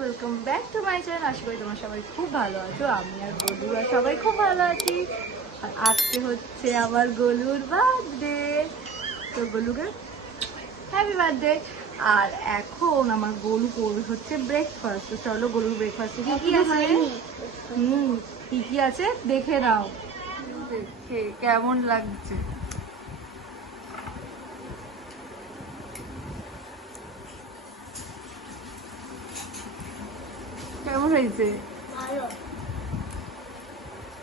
Welcome back to my channel. আশা করি তোমরা সবাই খুব ভালো আছো। আমি আর গলুরা সবাই খুব ভালো আছি। আর আজকে হচ্ছে আমার গলুর বার্থডে, তো গলুকে হ্যাপি বার্থডে। আর এখন আমার গলু করবে হচ্ছে ব্রেকফাস্ট। তো চলো গলুর ব্রেকফাস্টে কি কি আছে কি কি আছে দেখে নাও। দেখে কেমন লাগছে? কেমন হয়েছে?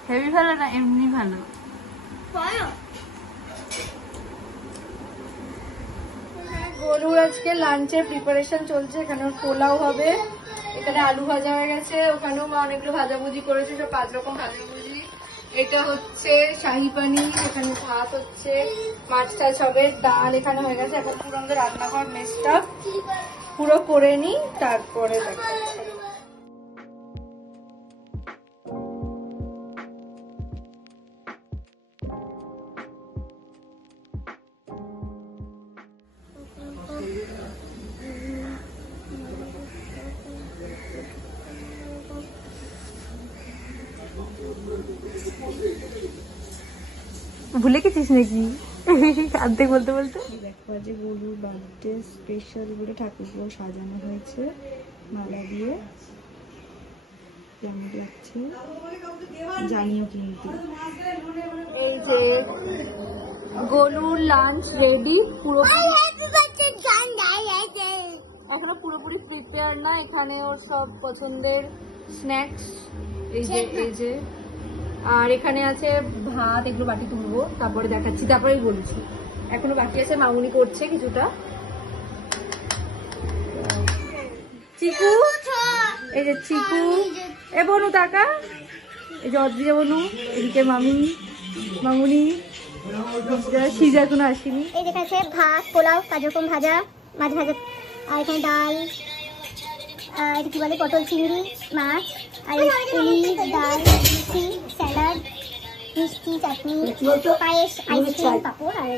হেভি ভালো না এমনি ভালো? গরুর আজকে লাঞ্চের প্রিপারেশন চলছে। এখানে পোলাও হবে, এখানে আলু ভাজা হয়ে গেছে, ওখানেও মা অনেকগুলো ভাজাভুজি করেছে, সব 5 রকম ভাজাভুজি। এটা হচ্ছে শাহি পানির, এখানে ভাত হচ্ছে, মাছ টাছ হবে, ডাল এখানে হয়ে গেছে। এখন পুরো আমাদের রান্নাঘর মেসটা পুরো করে নি, তারপরে দেখাচ্ছি। ভুলে গেছিস নাকি অর্ধেক বলতে বলতে? দেখো আজ গরুর বার্থডে স্পেশাল বলে ঠাকুরগুলো সাজানো হয়েছে মালা দিয়ে। কেমন লাগছে জানিও কিন্তু। এই যে গরুর লাঞ্চ রেডি, এখনো পুরোপুরি প্রিপেয়ার না। এখানে ওর সব পছন্দের স্ন্যাক্স, এই যে আর এখানে আছে ভাত, এগুলো বাটি তুলবো, তারপরে দেখাচ্ছি, তারপরেই বলছি। এখনো বাকি আছে, মামুনি করছে কিছুটা। চিকু, এই যে চিকু, এ বনু টাকা, এই যে অদ্রিজা বনু, এদিকে মামুনি, সিজা এখনো আসেনি। এই দেখাচ্ছে ভাত, পোলাও, 5 রকম ভাজা, মাছ ভাজা, আর এখানে ডাল, এটা কি বলে পটল চিংড়ি মাছ, আর ইলিশ, ডাল, মিষ্টি, স্যালাড, মিষ্টি, চাটনি, পায়েস, আইসক্রিম, পাপড় আর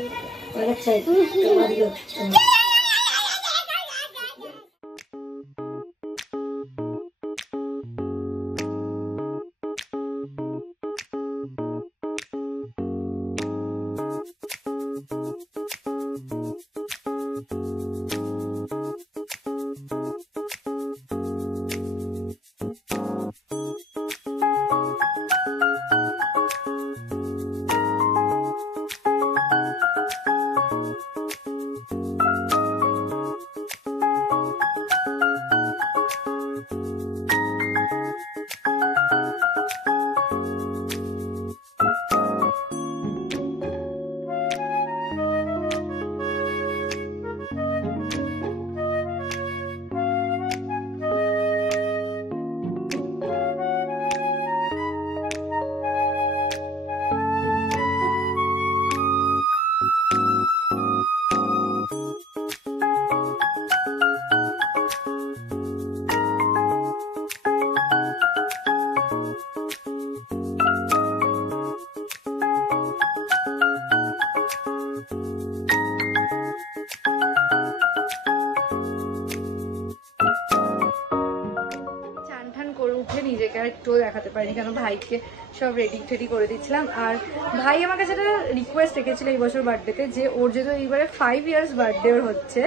নিজেকে আর একটু দেখাতে পারিনি, কারণ ভাইকে সব রেডি টেডি করে দিচ্ছিলাম। আর ভাই আমাকে যেটা রিকোয়েস্ট রেখেছিল এই বছর বার্থডেতে, যে ওর যেহেতু এইবারে 5 ইয়ার্স বার্থডে ওর হচ্ছে,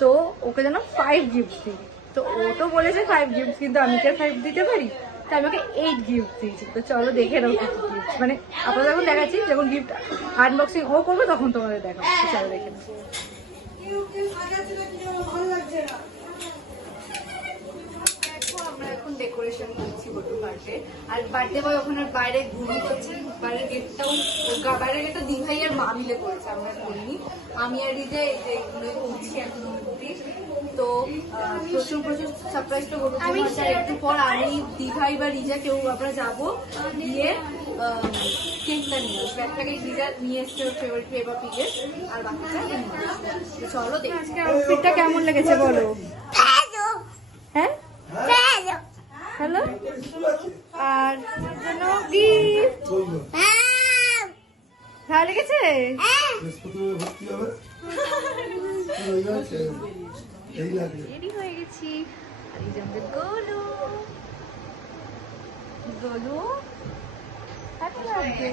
তো ওকে যেন 5 গিফট দিই। তো ও তো বলেছে 5 গিফট, কিন্তু আমি কি আর 5 দিতে পারি? তাই আমাকে 8 গিফট দিয়েছি। তো চলো দেখে নাও কি গিফট, মানে আপনাদের যখন দেখাচ্ছি, যখন গিফট আনবক্সিং ও করবো তখন তোমাদের দেখাবো। চলো দেখে নাও। এখন ডেকোরেশন করছি গরুর বার্থডে, আর বার্থডে বয় ওখানে বাইরে ঘুমিয়ে করছে। বাইরের গেটটাও, বাইরের গেটটা দিভাই আর মা মিলে করেছে, আমরা করিনি। আমি আর রিজা এই যে এগুলো করছি এখন অবধি। তো প্রচুর সারপ্রাইজ তো গরু হচ্ছে। আর একটু পর আমি দিভাই বা রিজা কেউ আমরা যাবো, গিয়ে কেকটা নিয়ে আসবো। একটাকে রিজা নিয়ে এসছে ওর ফেভারিট ফ্লেভার পিকের, আর বাকিটা চলো দেখি। আজকে আউটফিটটা কেমন লেগেছে বলো? হ্যাঁ হ্যালো। আর জন্য গিফট ভালো লেগেছে? রেডি হয়ে গেছি। আর এই যে আমাদের গোলু গোলু হ্যাপি বার্থডে।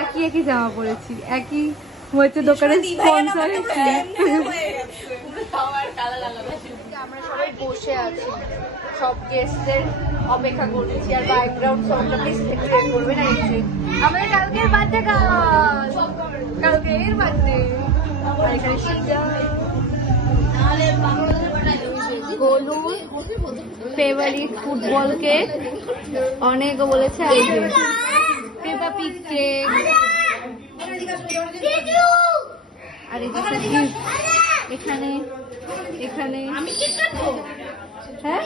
একই একই জামা পরেছি, একই হচ্ছে দোকানের স্পন্সর। আমরা সবাই বসে আছি, সব গেস্টদের অপেক্ষা করছি। আর ব্যাকগ্রাউন্ড সবটা প্লিজ একটু এড করবে না। আমাদের কালকের বার্থডে কালকে এর বার্থডে। আর এখানে শিজা গোলুর ফেভারিট ফুটবল কেক অনেক বলেছে। আর এই যে পেপা পিগ কেক। আর এই যে এখানে এখানে হ্যাঁ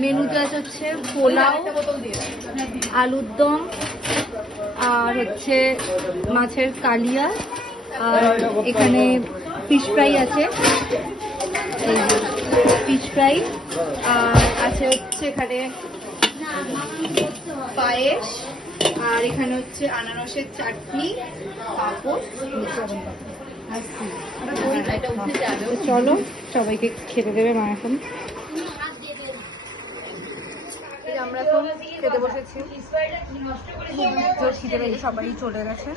মেনুতে হচ্ছে পোলাও, আলুর দম, আর হচ্ছে মাছের কালিয়া, আর এখানে ফিশ ফ্রাই আছে, ফিশ ফ্রাই, আর আছে হচ্ছে এখানে পায়েস, আর এখানে হচ্ছে আনারসের চাটনি, পাঁপড়। চলো সবাইকে খেতে দেবে মা। এখন আমরা এখন খেতে বসেছি, সবাই চলে গেছে।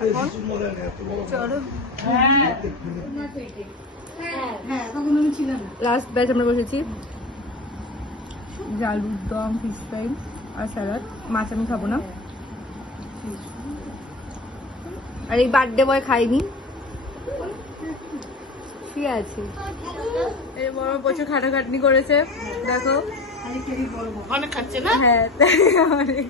এখন চলো লাস্ট ব্যাচ আমরা বসেছি। আলুর দম, ফিশ ফ্রাই আর স্যালাড। মাছ আমি খাবো না। আর এই বার্থডে বয় খাইনি, ঠিক আছে। এই বড় প্রচুর খাটাখাটনি করেছে, দেখো অনেক খাচ্ছে না। হ্যাঁ অনেক।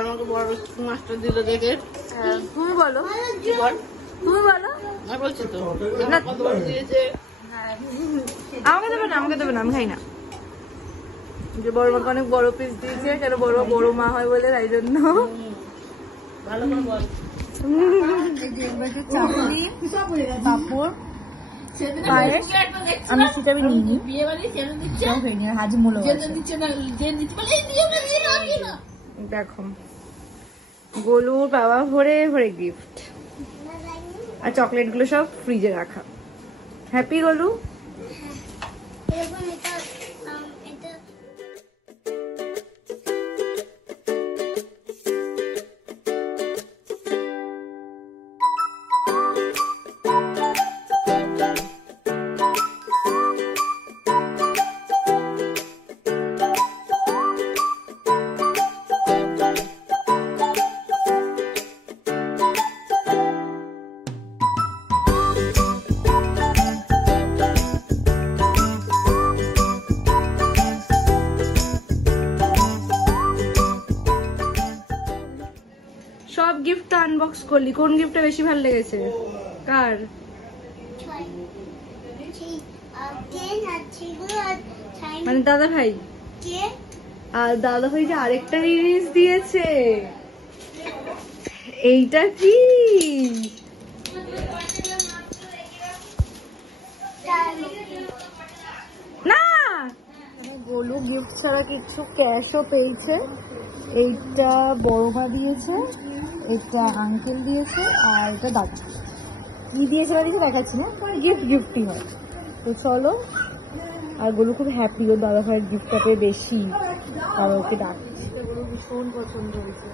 আমাকে বড় মাছটা দিল দেখে। তুমি বলো, কি বল? তুমি বলো। আমি বলছি তো না। কত বড় দিয়েছে। আমাকে দেবে না, আমাকে দেবে না, আমি খাই না। যে বড় মাকে অনেক বড় পিস দিয়েছে, কেন বড় বড় মা হয় বলে, তাই জন্য। ভালো করে বল। চাটনি, পাঁপড়, পায়েস। আমি সেটা নিইনি, বিয়ে বাড়ি ছেড়ে দিচ্ছে। হাজমুলো দিচ্ছে না, যে দিচ্ছে বলে এই দিয়ে না। দেখো গোলুর বাবা ভরে ভরে গিফট, আর চকলেট গুলো সব ফ্রিজে রাখা। হ্যাপি গোলু। সব গিফট আনবক্স করলি, কোন গিফটটা বেশি ভালো লেগেছে কার? মানে দাদা ভাই। আর দাদা ভাই যে আরেকটা জিনিস দিয়েছে, এইটা কি? না, গোলু গিফট ছাড়া কিছু ক্যাশও পেয়েছে। এইটা বড় মা দিয়েছে, এটা আঙ্কেল দিয়েছে, আর এটা দাদু। কি দিয়েছে বা দিয়েছে দেখাচ্ছি না, গিফটই হয়। তো চলো। আর গোলু খুব হ্যাপি, ওর দাদা ভাইয়ের গিফটটা পেয়ে বেশি, আর ওকে ডাকছে। গোলু ভীষণ পছন্দ হয়েছে।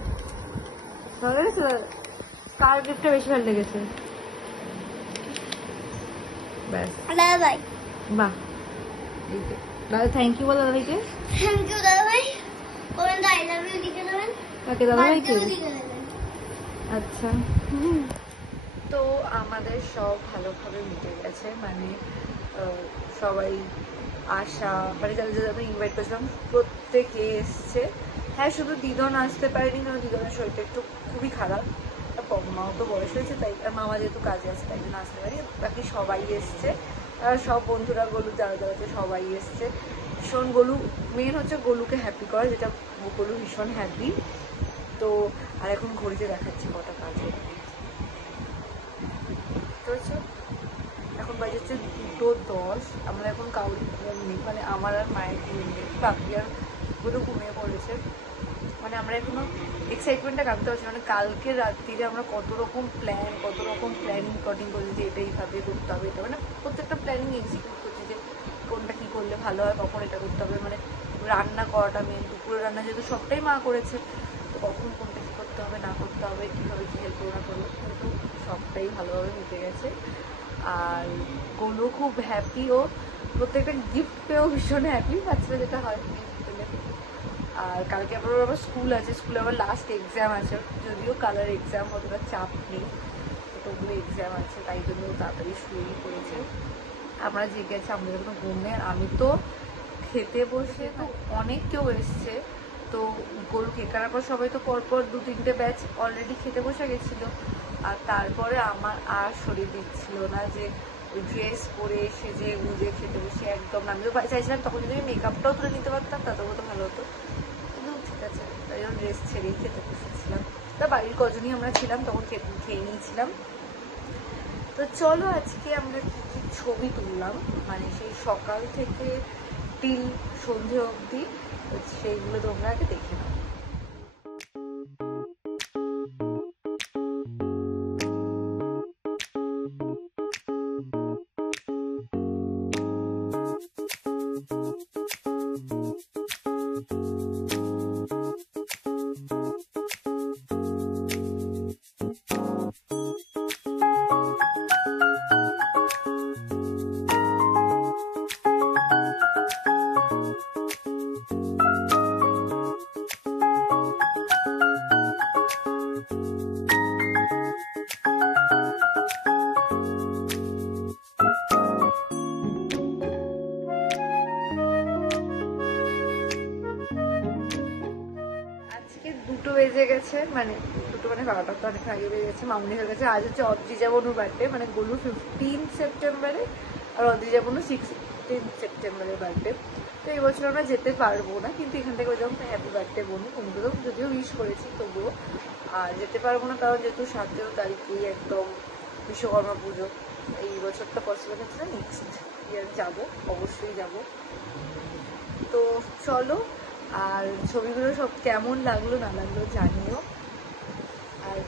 ভালো লেগেছে? কার গিফটটা বেশি ভালো লেগেছে? ব্যাস, বাহ। দাদা থ্যাংক ইউ বল দাদা ভাইকে। থ্যাংক ইউ দাদা ভাই। কোন আই লাভ ইউ লিখে দেবেন। কাকে? দাদা ভাইকে। লিখে দেবেন। আচ্ছা। তো আমাদের সব ভালোভাবে মিটে গেছে, মানে সবাই আসা, মানে যাদের ইনভাইট করেছিলাম প্রত্যেকে এসছে। হ্যাঁ, শুধু দিদন আসতে পারেনি, কারণ দিদনের শরীরটা একটু খুবই খারাপ। মাও তো বয়স হয়েছে, তাই আর মামা যেহেতু কাজে আসে তাই জন্য আসতে পারি। বাকি সবাই এসছে, আর সব বন্ধুরা গোলু যারা যারা আছে সবাই এসছে। ভীষণ গোলু মেন হচ্ছে গোলুকে হ্যাপি করা, যেটা গোলু ভীষণ হ্যাপি। আর এখন ঘড়িতে দেখাচ্ছি কটা বাজে। এখন বাজে হচ্ছে 2:10। আমরা এখন কাউরি নেই, মানে আমার আর মায়ের বাকি আর পুরো ঘুমিয়ে পড়েছে। মানে আমরা এখনো এক্সাইটমেন্টটা কাটতে পারছি, মানে কালকে রাত্রিরে আমরা কত রকম প্ল্যানিং কটিং করছি যে এটা এইভাবে করতে হবে, এটা মানে প্রত্যেকটা প্ল্যানিং এক্সিকিউট করছি যে কোনটা কী করলে ভালো হয়, কখন এটা করতে হবে, মানে রান্না করাটা মেন, দুপুরে রান্না যেহেতু সবটাই মা করেছে, তো কখন কোনটা কী করতে হবে না করতে হবে, কীভাবে কী হেল্প না করবো, কিন্তু সবটাই ভালোভাবে মিটে গেছে। আর গোলু খুব হ্যাপি, ও প্রত্যেকটা গিফট পেয়েও ভীষণ হ্যাপি, বাচ্চারা যেটা হয় গিফট পেলে। আর কালকে আবার স্কুল আছে, স্কুলে আবার লাস্ট এক্সাম আছে, যদিও কালার এক্সাম অতটা চাপ নেই, তবুও এক্সাম আছে, তাই জন্য তাড়াতাড়ি শুয়েই পড়েছে। আমরা জেগে আছি, আমাদের কোনো ঘুম নেই। আমি তো খেতে বসে তো অনেক কেউ এসছে, তো গোলু কেক আনার পর সবাই তো পরপর 2-3টে ব্যাচ অলরেডি খেতে বসে গেছিলো। আর তারপরে আমার আর শরীর দিচ্ছিল না যে ড্রেস পরে সেজে গুজে খেতে বসে, একদম না। আমি তো চাইছিলাম তখন যদি আমি মেকআপটাও তুলে নিতে পারতাম তাতেও তো ভালো হতো, কিন্তু ঠিক আছে, তাই জন্য ড্রেস ছেড়েই খেতে বসেছিলাম। তা বাড়ির কজনই আমরা ছিলাম তখন খেয়ে নিয়েছিলাম। তো চলো আজকে আমরা কি কি ছবি তুললাম, মানে সেই সকাল থেকে টিল সন্ধে অবধি, সেইগুলো তোমরা আগে দেখে নাও। দুটো বেজে গেছে, মানে দুটো মানে 12টা তো অনেক আগে বেজে গেছে। মামনি হয়ে গেছে। আজ হচ্ছে অদ্রিজা বনুর বার্থডে, মানে গোলু 15 সেপ্টেম্বরে আর অদ্রিজা বনু 16 সেপ্টেম্বরের বার্থডে। তো এই বছর আমরা যেতে পারবো না, কিন্তু এখান থেকে ওই যখন হ্যাপি বার্থডে বনু কিন্তু তো যদিও উইশ করেছি তবুও। আর যেতে পারবো না কারণ যেহেতু 17 তারিখেই একদম বিশ্বকর্মা পুজো, এই বছরটা পসিবল হচ্ছে না, নেক্সট ইয়ার যাবো, অবশ্যই যাব। তো চলো, আর ছবিগুলো সব কেমন লাগলো না লাগলো জানিও, আর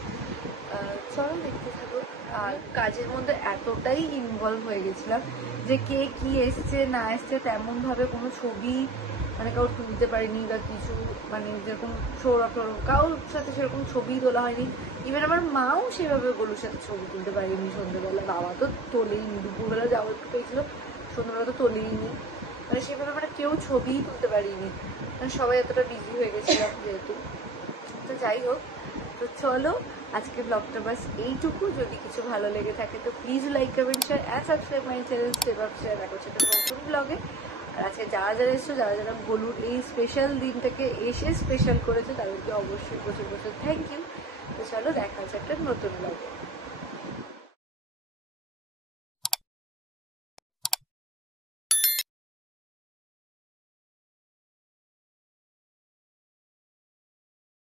চলো দেখতে থাকো। আর কাজের মধ্যে এতটাই ইনভলভ হয়ে গেছিলাম যে কে কি এসছে না এসছে তেমনভাবে কোনো ছবি মানে কারোর তুলতে পারিনি বা কিছু, মানে যেরকম সৌরভ কারোর সাথে সেরকম ছবি তোলা হয়নি। ইভেন আমার মাও সেভাবে গোলুর সাথে ছবি তুলতে পারিনি সন্ধ্যেবেলা। বাবা তো তোলেইনি, দুপুরবেলা যাওয়া একটু পেয়েছিল, সন্ধ্যেবেলা তো তোলেইনি, মানে সেভাবে মানে কেউ ছবিই তুলতে পারিনি, মানে সবাই এতটা বিজি হয়ে গেছিলাম যেহেতু। তো যাই হোক, তো চলো আজকে ব্লগটা বাস এইটুকু। যদি কিছু ভালো লেগে থাকে তো please like comment share and subscribe my channel step up share. দেখা হচ্ছে একটা নতুন ব্লগে। আর আজকে যারা যারা এসছো, যারা যারা গোলুর এই স্পেশাল দিনটাকে এসে স্পেশাল করেছে তাদেরকে অবশ্যই প্রচুর প্রচুর থ্যাংক ইউ। তো চলো দেখা হচ্ছে একটা নতুন ব্লগে।